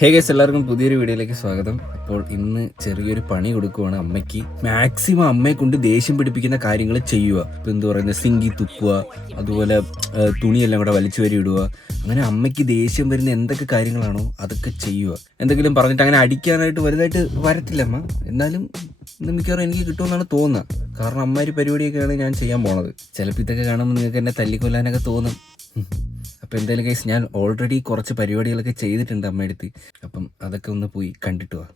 Hey guys, എല്ലാവർക്കും പുതിയൊരു വീഡിയോയിലേക്ക് സ്വാഗതം. അപ്പോൾ ഇന്ന് ചെറിയൊരു പണി കൊടുക്കുവാണ് അമ്മയ്ക്ക്. മാക്സിമം അമ്മയെ കൊണ്ട് ദേഷ്യം പിടിപ്പിക്കുന്ന കാര്യങ്ങൾ ചെയ്യുക. ഇപ്പം എന്ത് പറയുന്നത്, സിങ്കി തുപ്പുക, അതുപോലെ തുണിയെല്ലാം കൂടെ വലിച്ചു വരി ഇടുക. അങ്ങനെ അമ്മയ്ക്ക് ദേഷ്യം വരുന്ന എന്തൊക്കെ കാര്യങ്ങളാണോ അതൊക്കെ ചെയ്യുക. എന്തെങ്കിലും പറഞ്ഞിട്ട് അങ്ങനെ അടിക്കാനായിട്ട് വലുതായിട്ട് വരത്തില്ല അമ്മ, എന്നാലും ഇന്ന് മിക്കവാറും എനിക്ക് കിട്ടുമെന്നാണ് തോന്നുന്നത്. കാരണം അമ്മമാര് പരിപാടിയൊക്കെയാണ് ഞാൻ ചെയ്യാൻ പോണത്. ചിലപ്പോൾ ഇതൊക്കെ കാണുമ്പോൾ നിങ്ങൾക്ക് എന്നെ തല്ലിക്കൊല്ലാനൊക്കെ തോന്നും. അപ്പോൾ എന്തായാലും ഗൈസ്, ഞാൻ ഓൾറെഡി കുറച്ച് പരിപാടികളൊക്കെ ചെയ്തിട്ടുണ്ട് അമ്മയടുത്ത്. അപ്പം അതൊക്കെ ഒന്ന് പോയി കണ്ടിട്ട് വാ.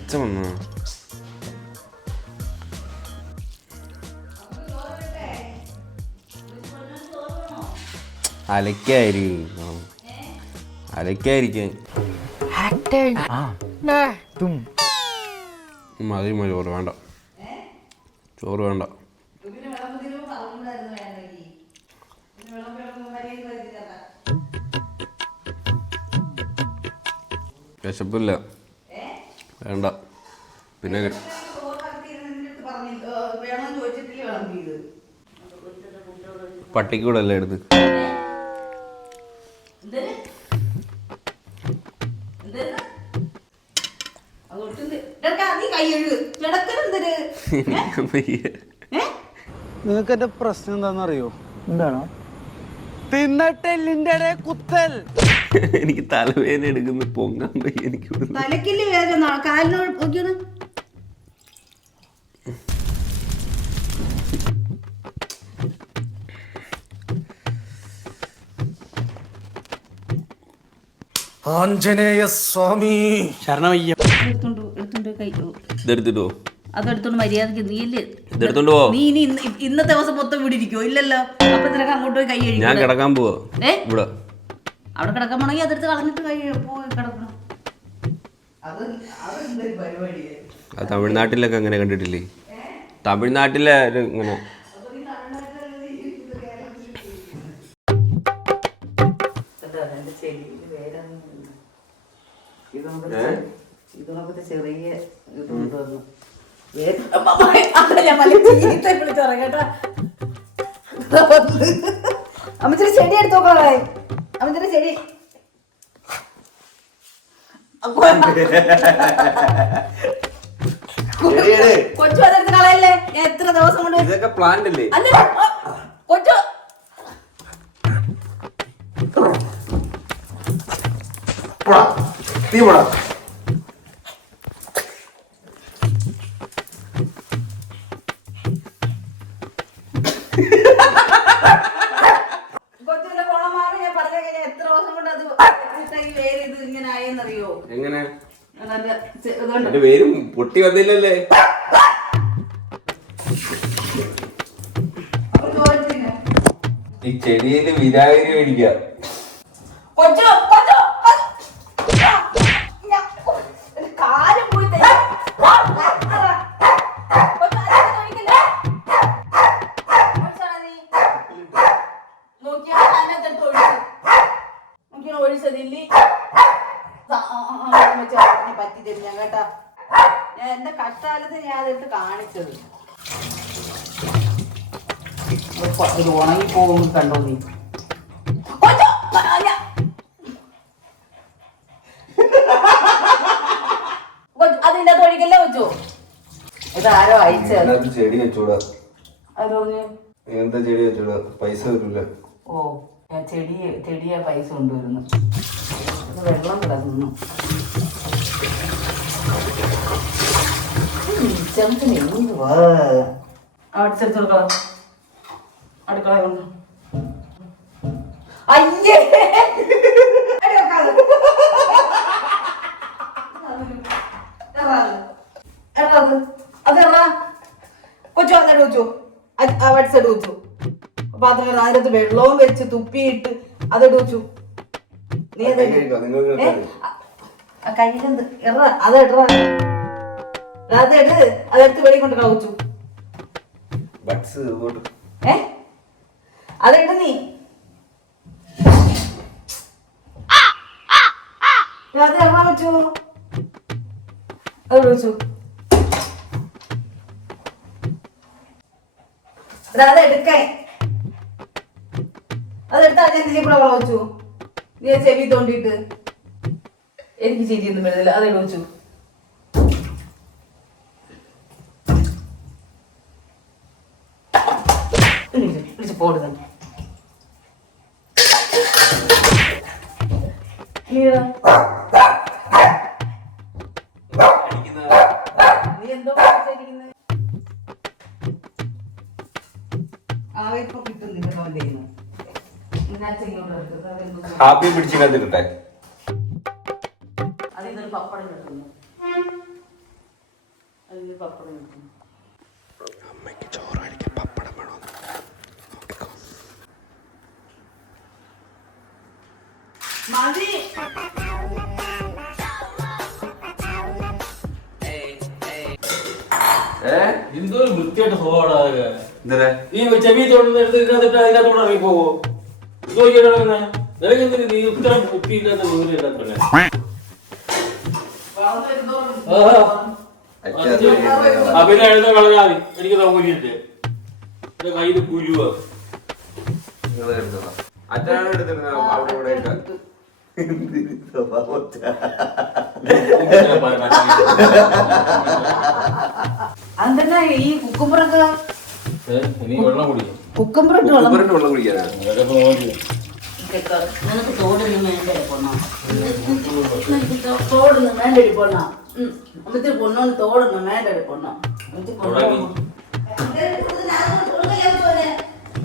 അച്ഛൻ വന്നോ? അലക്കായിരിക്കും മതി ചോറ് വേണ്ട, ചോറ് വേണ്ട. വിശപ്പില്ല, വേണ്ട. പിന്നെ പട്ടിക്കൂടല്ലേ എടുത്ത് നിങ്ങൾക്ക് എന്റെ പ്രശ്നം എന്താണെന്നറിയോ? എന്താണോ? തിന്നട്ടെല്ലിന്റെ കുത്തൽ. എനിക്ക് തലവേദന എടുക്കുന്നു, പൊങ്ങാൻ വയ്യ. എനിക്ക് തലക്കില് വേദന, കാലിനോട് ആഞ്ജനേയ സ്വാമി ശരണമയ്യ. ഇതെടുത്തിട്ടോ? അതെടുത്തോണ്ട് മര്യാദക്ക് നീല് ഇതെടുത്തോണ്ട് പോ. നീ ഇനി ഇന്നത്തെ ദിവസം മൊത്തം ഇവിടെ ഇരിക്കോ? ഇല്ലല്ലോ. അപ്പൊ നിനക്ക് അങ്ങോട്ട് പോയി കൈ കഴുകി. ഞാൻ കിടക്കാൻ പോവാ. ഇവിടെ അവിടെ കിടക്കാൻ പോണെങ്കിൽ അതെടുത്ത് കളഞ്ഞിട്ട് കൈ പോയി കിടക്കണം. അത് തമിഴ്നാട്ടിലൊക്കെ അങ്ങനെ കണ്ടിട്ടില്ലേ? തമിഴ്നാട്ടിലെ ഇങ്ങനെ ചെറിയ അമ്മച്ചിരി ചെടി എടുത്തോക്കളെ. അമ്മച്ചിരി ചെടി കൊച്ചു അതെടുത്ത് കളയല്ലേ. ഞാൻ എത്ര ദിവസം കൊണ്ട് ഇതൊക്കെ പ്ലാന്റ് അല്ലേ? കൊച്ചു കൊച്ചുവിന്റെ കോണമാറി. ഞാൻ പറഞ്ഞ എത്ര ദിവസം കൊണ്ട് അത് വേര് ഇത് ഇങ്ങനെ ആയെന്നറിയോ? എങ്ങനെ പേരും പൊട്ടി വന്നില്ലല്ലേ? ഈ ചെടിയില് വിരാഗിരി മേടിക്കാം. ഒഴിച്ചതില്ലേ പറ്റി തരും ഞാൻ കേട്ടാ. ഞാൻ എന്റെ കഷ്ടാലത്ത് ഞാൻ അതെടുത്ത് കാണിച്ചത്. ഇത് ഉണങ്ങി പോകും കണ്ടോ നീ? അതിന്റെ അത് ഒഴിക്കല്ലേ വെച്ചോ? ഇതാരോ അയച്ചത്. ചെടി വെച്ചൂടാ. അത് പറഞ്ഞു എന്താ ചെടി വെച്ചൂടാ, പൈസ വരില്ല. ഓ, ചെടിയെ പൈസ കൊണ്ടുവരുന്നു. അത് വെള്ളം കിടക്കുന്നു. അടിച്ചെടുത്തോളൂ അടുക്കള കൊണ്ട്. അയ്യേ അതെറാ കൊച്ചു അതെടു വെച്ചു. വട്സെടു വെച്ചു. പാത്രം അതിനകത്ത് വെള്ളവും വെച്ച് തുപ്പിയിട്ട് അതെടു വെച്ചു. നീ കയ്യിലെന്ത് എറ അതെടാ, അതെടുത്ത് വെളി കൊണ്ട് കളച്ചു. അതെടു നീ. അത് എണ്ണ വെച്ചു. അത് വിളിച്ചു. അതെടുക്കാൻ അതെടുത്താ ഞാൻ ഇതിൽ കൂടെ വളച്ചു. നീ ചെവി തോണ്ടിട്ട് എനിക്ക് ശരിയൊന്നും വരുന്നില്ല. അത് വിളിച്ചു. വിളിച്ചു പോടുന്നു. നീ എന്തോ ഇപ്പൊ കിട്ടുന്നില്ല. ഹാപ്പി പിടിച്ചിട്ടെ അതിൽ പപ്പടം കിട്ടുന്നു. അതിൽ പപ്പടം കിട്ടുന്നു. അമ്മയ്ക്ക് ചോറ് കഴിക്കാൻ പപ്പടം വേണോ? മതി. എന്തോ ഒരു വൃത്തിയായിട്ട് സ്വഭാവം. നീ ചെവി തോന്നുന്നെടുത്ത് ഇതിനകത്തിട്ട് അതിനകത്തോടെ ഇറങ്ങി പോവോ? നിനക്ക് എന്തിന് നീ ഇത്ര ബുദ്ധിയില്ലാത്ത വീട് ഇല്ലാത്തല്ലേ? പിന്നെ എഴുത കളഞ്ഞാൽ മതി. എനിക്ക് സൗകര്യമില്ലേ? എന്റെ കയ്യിൽ കുരുവാ. അച്ഛനാണ് എടുത്തിരുന്നത് അവിടെ ഇവിടെ ഒക്കെ. അതെന്നാ ഈ കുക്കുമ്പറൊക്കെ നീ വെള്ളം കുടിക്കും. കുക്കുമ്പറിട്ട് വെള്ളം വെള്ളം കുടിക്കാനാണ്. നിനക്ക് തോടൊന്നും വേണ്ടേ പൊണ്ണ? തോടൊന്നും വേണ്ടടി പൊണ്ണ. അമ്മത്തിൽ പൊണ്ണോന്ന് തോടൊന്നും വേണ്ടടി പൊണ്ണ.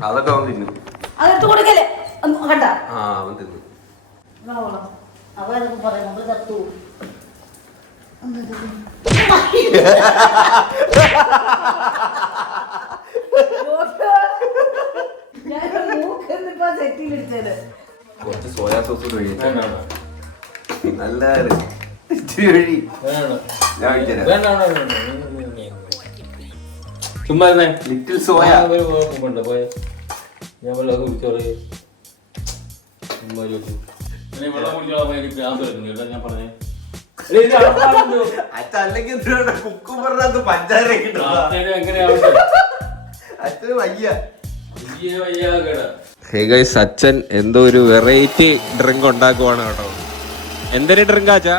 അതൊക്കെ അവൻ തിന്നു. അതെടുത്ത് കൊടുക്കല്ലേ കണ്ട. അവൻ തിന്നു. അവരൊക്കെ പറയുന്നത് തത്തു. കുറച്ച് സോയാ സോസ് നല്ല ഇച്ചിരി വഴി ഞാൻ ചുമ്മാ ലിറ്റിൽ സോയ കൊണ്ട് പോയ ഞാൻ വെള്ളം കുടിച്ചോളെ. വെള്ളം കുടിച്ചോളാം. എനിക്ക് ഭ്രാന്ത് വരുന്നു കേട്ടോ. ഞാൻ പറഞ്ഞേ അല്ലെങ്കിൽ കുക്കുമ്പറിനകത്ത് പഞ്ചാര എങ്ങനെയാവട്ടെ. അച്ഛന് വയ്യ. ഹേ ഗൈസ്, അച്ഛൻ എന്തോ ഒരു വെറൈറ്റി ഡ്രിങ്ക് ഉണ്ടാക്കുവാണ് കേട്ടോ. എന്തൊരു ഡ്രിങ്കാച്ചാ?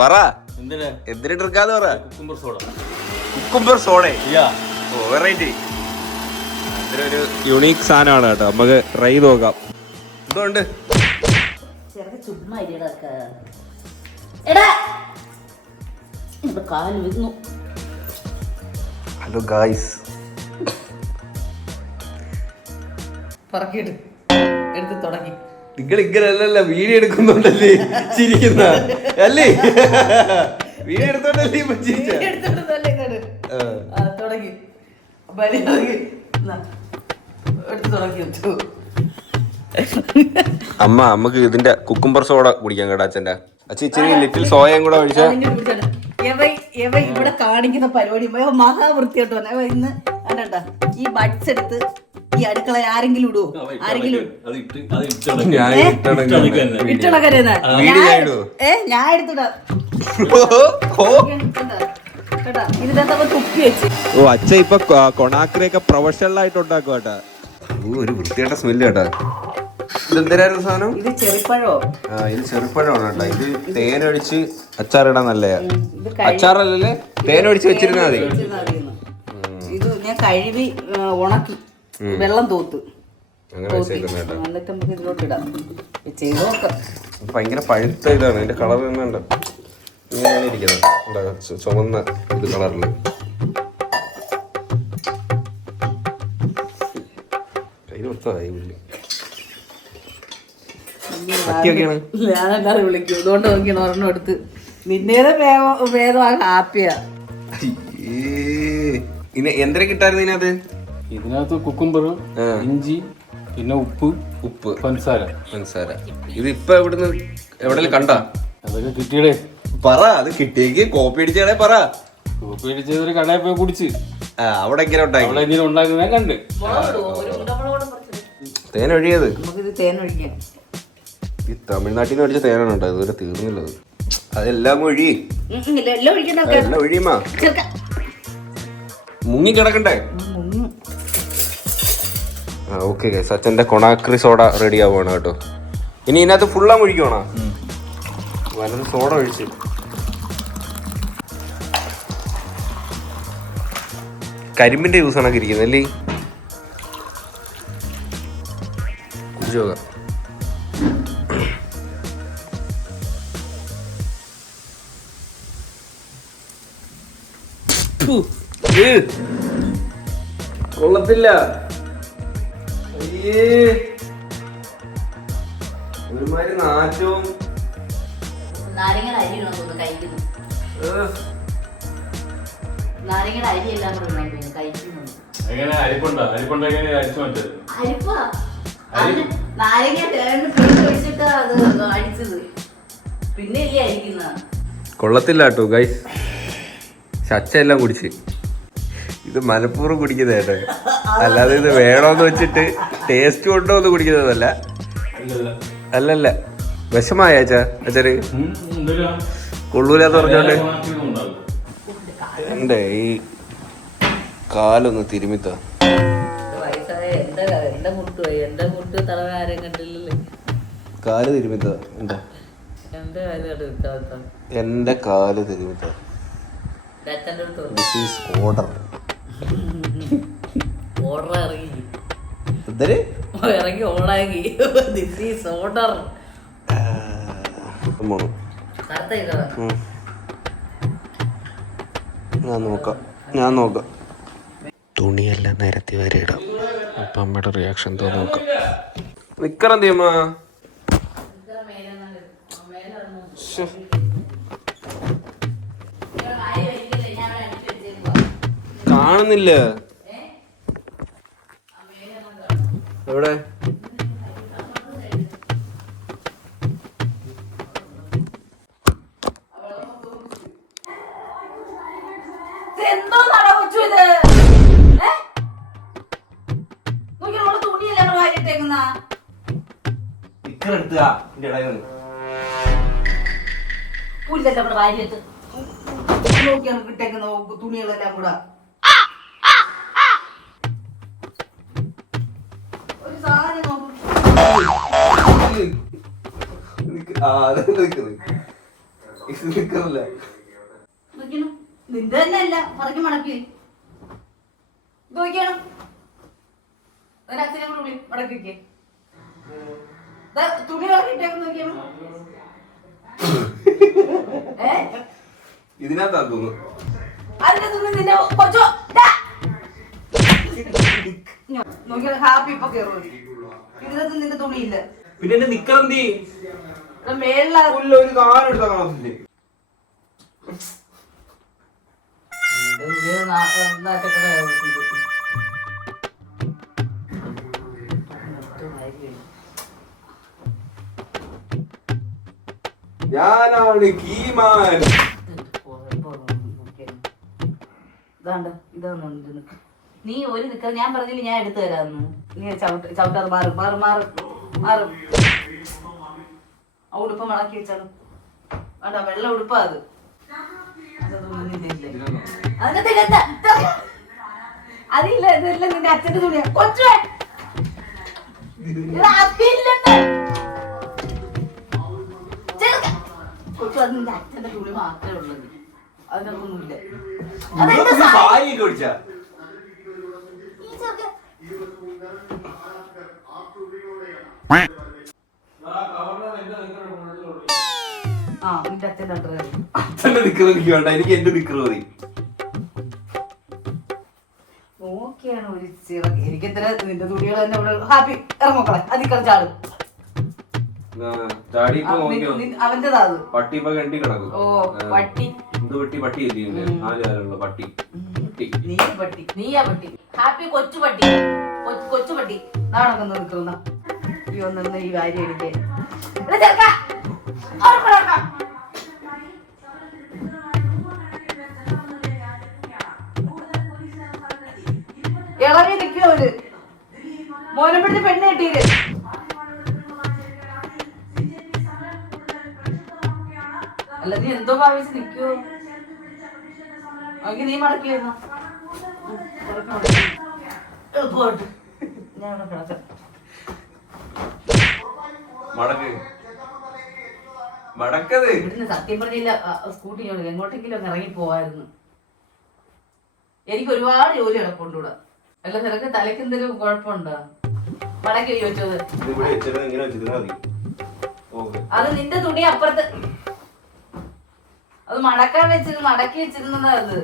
പറ, എന്തൊരു ഡ്രിങ്കാന്ന് പറ. Cucumber soda. ഓ, വെറൈറ്റി. ഒരു യുണീക്ക് സാധനമാണ് കേട്ടോ. നമുക്ക് ട്രൈ ചെയ്ത് നോക്കാം. എന്തുകൊണ്ട്? ഹലോ ഗായ്സ്, എടുത്ത് തുടങ്ങി. നിങ്ങൾ ഇങ്ങനല്ല വീഡിയോ എടുക്കുന്നുണ്ടല്ലേ ചിരിക്കുന്ന അല്ലേ? വീഡിയോ എടുത്തോണ്ടല്ലേ ഇപ്പൊ ചിരിച്ച. തുടങ്ങി എടുത്ത് തുടങ്ങി. അമ്മ നമുക്ക് ഇതിന്റെ കുക്കുംബർ സോഡ കുടിക്കാൻ കേട്ടോ അച്ഛൻ്റെ. അച്ഛൻ ഇച്ചിരി ലിറ്റിൽ സോയയും കൂടെ ഒഴിച്ച ഇവിടെ കാണിക്കുന്ന പരിപാടി മഹാവൃത്തിയായിട്ട് വന്ന ഇന്ന് അല്ലട്ടാ. ഈ ബഡ്സ് എടുത്ത് ഈ അടുക്കള ആരെങ്കിലും ഇടുവോ? ആരെങ്കിലും ഞാൻ എടുത്തിടാ. ഇതിനകത്ത് തുപ്പി വെച്ച്. ഓ, അച്ഛ ഇപ്പൊ കൊണാക്രിയൊക്കെ പ്രൊഫഷണൽ ആയിട്ട് ഉണ്ടാക്കും കേട്ടാ. ഒരു വൃത്തിയായിട്ട സ്മെല്ല് കേട്ടാ. ഇതെന്തായിരുന്നു സാധനം? ഇത് ചെറുപ്പഴോ? ഇത് ചെറുപ്പഴമാണ് കേട്ടോ. ഇത് തേനൊഴിച്ച് അച്ചാറിടാൻ നല്ലതാ. അച്ചാറല്ലേ, തേനൊഴിച്ച് വെച്ചിരുന്നാ മതി. ഇത് ഞാൻ കഴുകി ഉണക്കി വെള്ളം തോത്ത് അങ്ങനെ എന്നിട്ട് നമുക്ക് ഇതിലോട്ട് ഇടാം. ചെയ്ത് നോക്കാം. ഭയങ്കര പഴുത്ത ഇതാണ്. ഇതിന്റെ കളർ തന്നെയുണ്ട്. ഇങ്ങനെയാണ് ഇരിക്കുന്നത്, ചുവന്ന ഇത് കളറില്. കൈ കൊടുത്തതായി ഉള്ളി. ഞാനെല്ലാരും വിളിക്കും. ഇതുകൊണ്ട് നോക്കിയാണ് ഒരെണ്ണം എടുത്ത്. നിന്നേത് വേഗം ഹാപ്പിയാ. എന്തിനാ കിട്ടായിരുന്നു ഇതിനകത്ത്? ഇതിനകത്ത് കുക്കുംബർ, ഇഞ്ചി, പിന്നെ ഉപ്പ്, പഞ്ചസാര. ഇത് ഇപ്പൊ എവിടെങ്കിലും കണ്ടാ? അതൊക്കെ കിട്ടിയടേ. പറ, അത് കിട്ടിയെങ്കിൽ കോപ്പി അടിച്ചാണേ പറ. കോപ്പി അടിച്ചതൊരു കടയിൽ പോയി കുടിച്ച്. അവിടെ എങ്ങനെ ഉണ്ടാക്കി? അവിടെ എങ്ങനെ ഉണ്ടാക്കുന്ന കണ്ട്. തേനൊഴിയത് തേനൊഴിക്കാം. ഈ തമിഴ്നാട്ടിൽ നിന്ന് അടിച്ച തേനാണ് കേട്ടോ. ഇതുവരെ തീർന്നില്ല. അതെല്ലാം ഒഴി, എല്ലാം ഒഴിക്കണ്ട എല്ലാം ഒഴിയുമാ. ചെറുക്ക മുങ്ങി കിടക്കണ്ടേ? ആ ഓക്കെ ഗൈസ്, അച്ഛൻ്റെ കൊണാക്രി സോഡ റെഡി ആവുകയാണ് കേട്ടോ. ഇനി ഇതിനകത്ത് ഫുള്ളാ ഒഴിക്കണോ? വലത് സോഡ ഒഴിച്ച് കരിമ്പിന്റെ ജ്യൂസ് ആണൊക്കെ ഇരിക്കുന്നത് അല്ലേ? കുടിച്ചു നോക്കാം. കൊള്ളത്തില്ല. അയ്യേ, ഒരുമാതിരി നാറ്റവും. നാരങ്ങയുടെ അരി ഇടണമെന്ന് കഴിക്കുന്നു. നാരങ്ങയുടെ അരി എല്ലാം കൂടെ ഇടണം കഴിക്കുന്നു. എങ്ങനെ അരിപ്പുണ്ട? അരിപ്പുണ്ട എങ്ങനെ അരിച്ചു മാറ്റത്? അരിപ്പാ നാരങ്ങ പേര് ഒഴിച്ചിട്ട് അത് അടിച്ചത് പിന്നെ അല്ലേ അരിക്കുന്ന. കൊള്ളത്തില്ല കേട്ടോ ഗൈസ്. ചച്ച എല്ലാം കുടിച്ച് ഇത് മനഃപൂർവ്വം കുടിക്കുന്നതേ, അല്ലാതെ ഇത് വേണോന്ന് വെച്ചിട്ട് ടേസ്റ്റ് കൊണ്ടോ ഒന്ന് കുടിക്കുന്നതല്ല. അല്ലല്ല, വിഷമായ അച്ഛന് കൊള്ളൂലെന്ന് പറഞ്ഞോണ്ട് എന്റെ ഈ കാലൊന്ന് തിരുമിത്ത. കാല് തിരുമിത്ത എന്താ? എന്റെ കാല് തിരുമിത്ത. This is order. ഇറങ്ങി ഓണാക്കി. This is order. ഞാൻ നോക്കാം. തുണിയെല്ലാം നിരത്തി വരെ ഇടാം. അപ്പൊ അമ്മയുടെ റിയാക്ഷൻ എന്തോ നോക്കാം. നിക്കറെന്തിയമ്മ? കാണുന്നില്ല. എവിടെ? എന്തോ നടച്ചു ഇത്? തുണിയല്ലേ വാരിട്ടേക്കുന്ന? പുല്ലല്ലേ നമ്മുടെ വാരിയിട്ട് നോക്കിയാണ് കിട്ടേക്കുന്ന തുണികളെല്ലാം കൂടെ. ഒരു സാധനം നോക്കും. നിന്റെ തന്നെ അല്ല മറക്കി മടക്കി നോക്കിയാണ്. അച്ഛനെ കൂടെ വിളി മടക്കി വെക്കേ. തുണി കളക്കിട്ടേക്ക് നോക്കിയാണ്. ഇതിനകത്താ തോന്നുന്നു. അതിന്റെ തുണി നിന്റെ കൊച്ചോ നോക്കിയാണ്. ഹാപ്പി ഇപ്പൊ കേറും. ഇതിനകത്ത് നിന്റെ തുണിയില്ല. പിന്നെ എന്റെ നിക്കറെന്തി മേളില ഒരു കാലം എടുത്താ കാണത്തില്ലേ? ഞാനാണ് കീമാൻ. നീ ഒരു നിക്ക ഞാൻ പറഞ്ഞില്ല ഞാൻ എടുത്തു തരാന്ന്. നീ ചവിട്ടാതെ മാറും മാറും മാറും മാറും. ആ ഉടുപ്പ് മടക്കി വെച്ചാലും വേണ്ട. വെള്ള ഉടുപ്പാ അത്. അതില്ല, ഇതെല്ലാം നിന്റെ അച്ഛന്റെ തുണിയാ. കൊച്ചു കൊച്ചു അത് നിന്റെ അച്ഛന്റെ തുണി മാത്രമേ ഉള്ളത്. അതിനൊന്നുമില്ല. ആ നിന്റെ അച്ഛൻ്റെ അച്ഛന്റെ നിക്കറ് എനിക്ക് വേണ്ട, എനിക്ക് എന്റെ നിക്കറ് മതി. നോക്കിയാണ് ഒരു ചിറക്. എനിക്ക് എത്ര നിന്റെ തുണികൾ തന്നെ ഇവിടെ. ഹാപ്പി ഇറങ്ങോക്കളെ അതിക്കള ചാടും. അവന്റേതാ അത്. പട്ടി ഇപ്പൊ കണ്ടി കിടക്കും. ഓ പട്ടി. എന്ത് പട്ടി? പട്ടി എത്തിയില്ലേ? 4 കാലുള്ള പട്ടി. നീ പട്ടി, നീയാ പട്ടി. ഹാപ്പി കൊച്ചു പട്ടി, കൊച്ചു പട്ടി. നാണൊക്കെ നിൽക്കുന്ന ഈ ഒന്നൊന്ന് ഈ കാര്യം എടുക്കേ. ഇളവി നിൽക്കുന്നവര് മോനെ പിടിച്ച് പെണ്ണ് കെട്ടിയില്ലേ? അല്ല നീ ഇനി എന്തോ ഭാവിച്ച് നിൽക്കുവോ? നീ മടക്കിയിരുന്നോ? എളുപ്പമായിട്ട് ഞാൻ ഇവിടെ കിടക്കാം. ഇവിടുന്ന് സത്യം പറഞ്ഞില്ല, സ്കൂട്ടി എങ്ങോട്ടെങ്കിലും ഒക്കെ ഇറങ്ങി പോവായിരുന്നു. എനിക്ക് ഒരുപാട് ജോലി കിടപ്പുണ്ട് ഇവിടെ. അല്ല നിനക്ക് തലയ്ക്ക് എന്തെങ്കിലും കുഴപ്പമുണ്ടോ? മടക്കി ചോദിച്ചത് അത് നിന്റെ തുണി അപ്പുറത്ത് അത് മടക്കാൻ വെച്ചിരുന്നു, മടക്കി വെച്ചിരുന്നതാ അത്.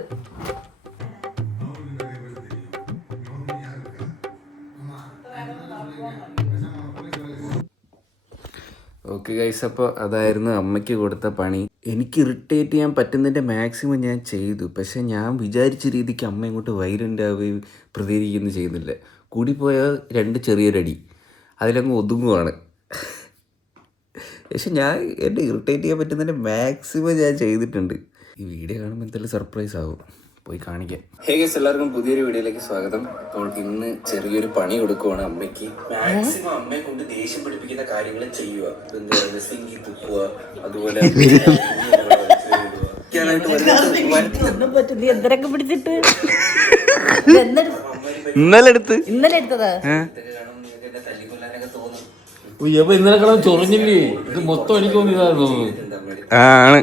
ഓക്കെ ഗൈസ്, അപ്പോൾ അതായിരുന്നു അമ്മയ്ക്ക് കൊടുത്ത പണി. എനിക്ക് ഇറിറ്റേറ്റ് ചെയ്യാൻ പറ്റുന്നതിൻ്റെ മാക്സിമം ഞാൻ ചെയ്തു. പക്ഷേ ഞാൻ വിചാരിച്ച രീതിക്ക് അമ്മ ഇങ്ങോട്ട് വൈലൻ്റ് ആവുകയും പ്രതികരിക്കുകയൊന്നും ചെയ്യുന്നില്ല. കൂടിപ്പോയാൽ 2 ചെറിയൊരടി അതിലങ്ങ് ഒതുങ്ങുവാണ്. പക്ഷെ ഞാൻ എന്നെ ഇറിറ്റേറ്റ് ചെയ്യാൻ പറ്റുന്നതിൻ്റെ മാക്സിമം ഞാൻ ചെയ്തിട്ടുണ്ട്. ഈ വീഡിയോ കാണുമ്പോൾ എന്തായാലും സർപ്രൈസ് ആകും, പോയി കാണിക്കാം. ഹേ ഗൈസ്, എല്ലാവർക്കും പുതിയൊരു വീഡിയോയിലേക്ക് സ്വാഗതം. അപ്പോൾ ഇന്ന് ചെറിയൊരു പണി കൊടുക്കുവാണ് അമ്മയ്ക്ക്. മാക്സിമം അമ്മയെ കൊണ്ട് ദേഷ്യം പിടിപ്പിക്കുന്ന കാര്യങ്ങൾ ചെയ്യുക. എന്താ പറയുക, സിങ്കി തുപ്പുക, അതുപോലെ ഇന്നലെ എടുത്തതാ. ഇന്നലെ കിടന്ന് ചൊറിഞ്ഞില്ലേ? ഇത് മൊത്തം എനിക്ക് തോന്നിയതായിരുന്നു. ആണ്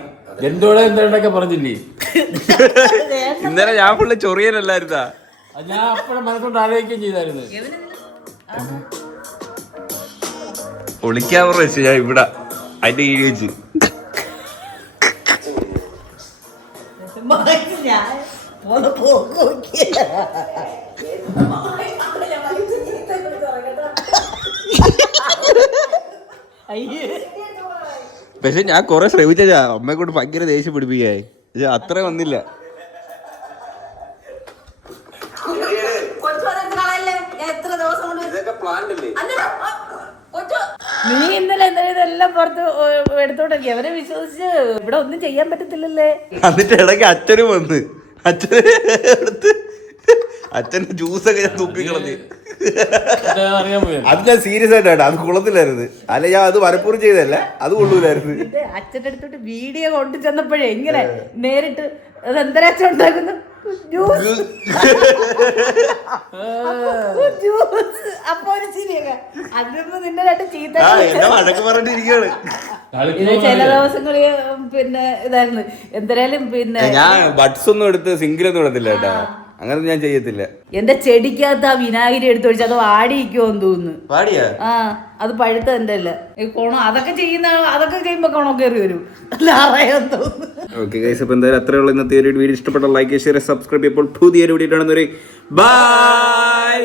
എന്തോടെ എന്തൊക്കെ പറഞ്ഞില്ലേ? ഇന്നലെ ഞാൻ ഫുള്ള് ചൊറിയനല്ലായിരുന്നാ. ഞാൻ അപ്പഴേ മനസ്സോട്ട് ആലോചിക്കുകയും ചെയ്തായിരുന്നു. ഒളിക്കാമറ വെച്ച് ഞാൻ ഇവിടെ അതിന്റെ കീഴിൽ വെച്ച് പക്ഷെ ഞാൻ കൊറേ ശ്രമിച്ചാ അമ്മയെ കൊണ്ട് ഭയങ്കര ദേഷ്യം പിടിപ്പിക്കായി. പക്ഷെ അത്ര വന്നില്ല. നീ ഇന്നലെ ഇതെല്ലാം പുറത്ത് എടുത്തോണ്ടിരിക്കുക. അവരെ വിശ്വസിച്ച് ഇവിടെ ഒന്നും ചെയ്യാൻ പറ്റത്തില്ലല്ലേ. എന്നിട്ട് ഇടയ്ക്ക് അച്ഛനും വന്ന് എടുത്ത് അച്ഛന്റെ ജ്യൂസൊക്കെ ഞാൻ തുപ്പിക്കളഞ്ഞ്. അത് ഞാൻ സീരിയസ് ആയിട്ടാണ്, അത് കൊള്ളത്തില്ലായിരുന്നു. അല്ല ഞാൻ അത് മനഃപൂർവ്വം ചെയ്തല്ല, അത് കൊള്ളൂലായിരുന്നു. അച്ഛൻ്റെ അടുത്തോട്ട് വീഡിയോ കൊണ്ടു ചെന്നപ്പോഴേ ഇങ്ങനെ നേരിട്ട് അതെന്തരാച്ച ഉണ്ടാക്കുന്നു ജ്യൂസ്. അപ്പൊ ഒരു ചിരിയൊക്കെ അതിനൊന്ന് നിന്നെ രണ്ട് ചീത്ത വഴക്ക് പറഞ്ഞിരിക്കുകയാണ്. ഇത് ചില ദിവസങ്ങളിൽ പിന്നെ ഇതായിരുന്നു എന്തായാലും. പിന്നെ ഞാൻ ബഡ്സ് ഒന്നും എടുത്ത് സിങ്കിലൊന്നും എടുത്തില്ല കേട്ടാ, അങ്ങനെ ഞാൻ ചെയ്യത്തില്ല. എന്റെ ചെടിക്കകത്ത് ആ വിനാഗിരി എടുത്തൊഴിച്ച് അത് വാടിയിരിക്കുമെന്ന് തോന്നുന്നു. പാടിയാ? ആ, അത് പഴുത്ത എന്റെ അല്ല കോണം. അതൊക്കെ ചെയ്യുമ്പോ കോണം കയറി വരും, അല്ല അറിയാൻ തോന്നുന്നു. ഓക്കെ ഗൈസ്, അപ്പോൾ എന്തായാലും അത്രേ ഉള്ളൂ ഇന്നത്തെ ഒരു വീഡിയോ. ഇഷ്ടപ്പെട്ട ലൈക്ക്, ഷെയർ, സബ്സ്ക്രൈബ്. ഇപ്പോൾ പുതിയൊരു വീഡിയോ കാണുന്നവരെ ബൈ.